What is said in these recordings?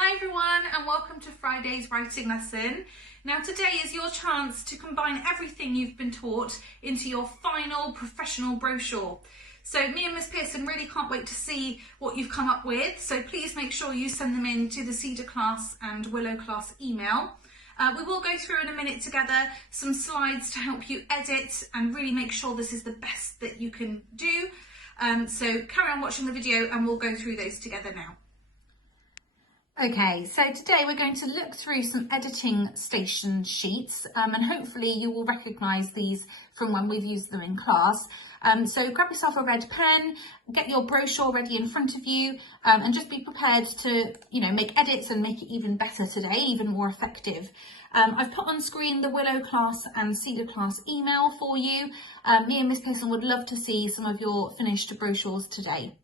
Hi everyone and welcome to Friday's writing lesson. Now today is your chance to combine everything you've been taught into your final professional brochure. So me and Miss Pearson really can't wait to see what you've come up with, so please make sure you send them in to the Cedar class and Willow class email. We will go through in a minute together some slides to help you edit and really make sure this is the best that you can do. So carry on watching the video and we'll go through those together now. Okay, so today we're going to look through some editing station sheets and hopefully you will recognise these from when we've used them in class. So grab yourself a red pen, get your brochure ready in front of you and just be prepared to, make edits and make it even better today, even more effective. I've put on screen the Willow class and Cedar class email for you. Me and Miss Pearson would love to see some of your finished brochures today.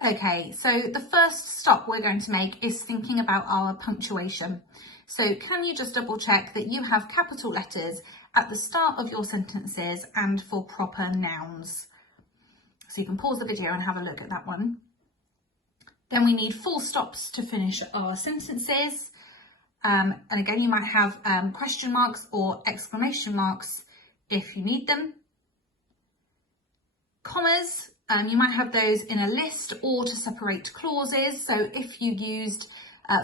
Okay, so the first stop we're going to make is thinking about our punctuation. So can you just double check that you have capital letters at the start of your sentences and for proper nouns? So you can pause the video and have a look at that one. Then we need full stops to finish our sentences. And again, you might have question marks or exclamation marks if you need them. Commas. You might have those in a list or to separate clauses. So if you used,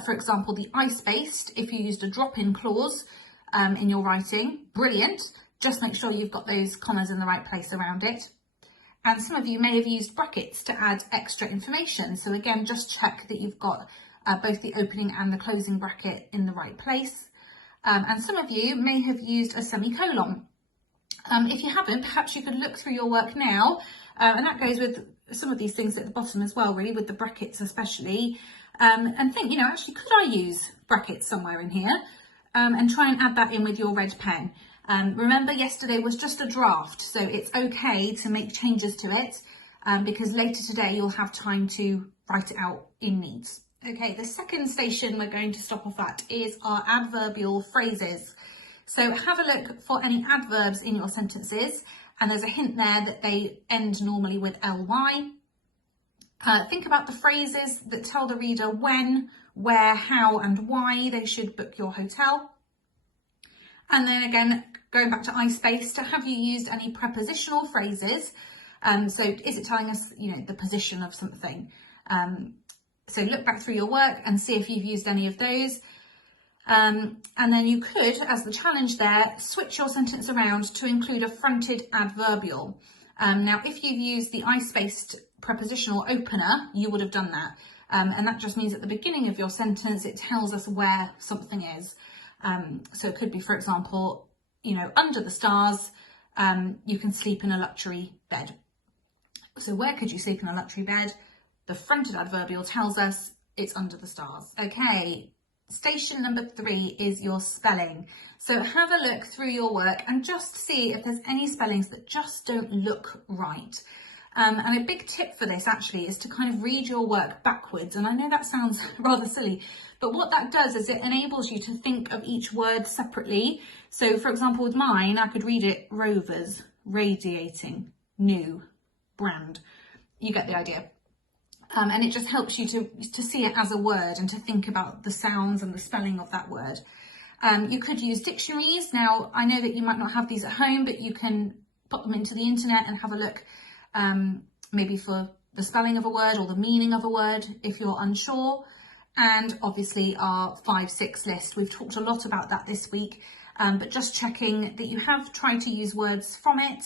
for example, the I-spaced, if you used a drop-in clause in your writing, brilliant. Just make sure you've got those commas in the right place around it. And some of you may have used brackets to add extra information. So again, just check that you've got both the opening and the closing bracket in the right place. And some of you may have used a semicolon. If you haven't, perhaps you could look through your work now. And that goes with some of these things at the bottom as well, really, with the brackets especially. And think, actually, could I use brackets somewhere in here? And try and add that in with your red pen. Remember, yesterday was just a draft, so it's okay to make changes to it because later today you'll have time to write it out in needs. Okay, the second station we're going to stop off at is our adverbial phrases. So have a look for any adverbs in your sentences. And there's a hint there that they end normally with ly. Think about the phrases that tell the reader when, where, how and why they should book your hotel. And then again, going back to I-spaced, have you used any prepositional phrases? So is it telling us, the position of something? So look back through your work and see if you've used any of those. And then you could, as the challenge there, switch your sentence around to include a fronted adverbial. Now, if you've used the I-spaced prepositional opener, you would have done that. And that just means at the beginning of your sentence, it tells us where something is. So it could be, for example, under the stars, you can sleep in a luxury bed. So where could you sleep in a luxury bed? The fronted adverbial tells us it's under the stars. Okay. Station number 3 is your spelling. So have a look through your work and just see if there's any spellings that just don't look right. And a big tip for this actually is to kind of read your work backwards. And I know that sounds rather silly, but what that does is it enables you to think of each word separately. So for example, with mine, I could read it rovers, radiating, new, brand. You get the idea. And it just helps you to see it as a word and to think about the sounds and the spelling of that word. You could use dictionaries. Now, I know that you might not have these at home, but you can put them into the internet and have a look maybe for the spelling of a word or the meaning of a word if you're unsure. And obviously our 5-6 list. We've talked a lot about that this week, but just checking that you have tried to use words from it.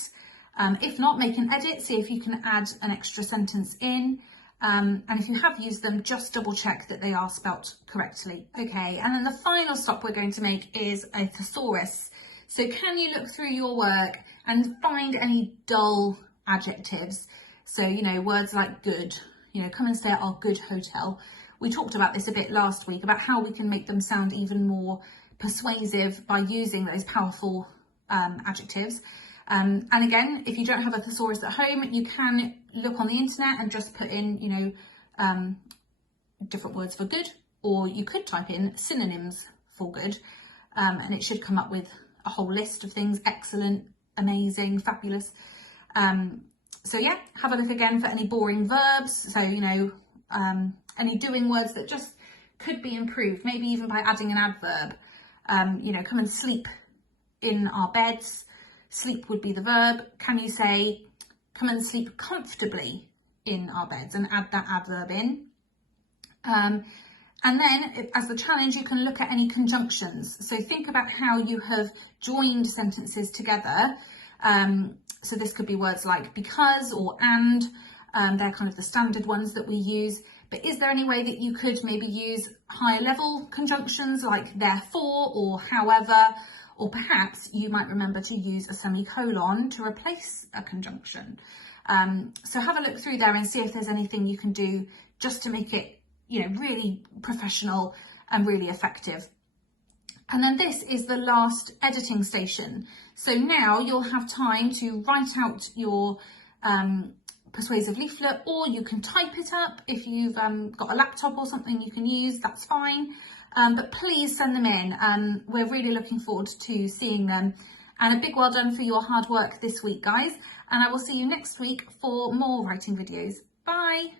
If not, make an edit, see if you can add an extra sentence in. And if you have used them, just double check that they are spelt correctly. Okay, and then the final stop we're going to make is a thesaurus. So can you look through your work and find any dull adjectives? So, words like good, come and stay at our good hotel. We talked about this a bit last week, about how we can make them sound even more persuasive by using those powerful adjectives. And again, if you don't have a thesaurus at home, you can look on the internet and just put in, different words for good, or you could type in synonyms for good, and it should come up with a whole list of things: excellent, amazing, fabulous. So yeah, have a look again for any boring verbs. So, any doing words that just could be improved, maybe even by adding an adverb. You know, come and sleep in our beds. Sleep would be the verb. Can you say, come and sleep comfortably in our beds, and add that adverb in? And then as the challenge, you can look at any conjunctions. So think about how you have joined sentences together. So this could be words like because or and. They're kind of the standard ones that we use. But is there any way that you could maybe use higher level conjunctions like therefore or however? Or perhaps you might remember to use a semicolon to replace a conjunction. So have a look through there and see if there's anything you can do just to make it, you know, really professional and really effective. And then this is the last editing station. So now you'll have time to write out your persuasive leaflet, or you can type it up if you've got a laptop or something you can use, that's fine. But please send them in. We're really looking forward to seeing them. And a big well done for your hard work this week, guys. And I will see you next week for more writing videos. Bye.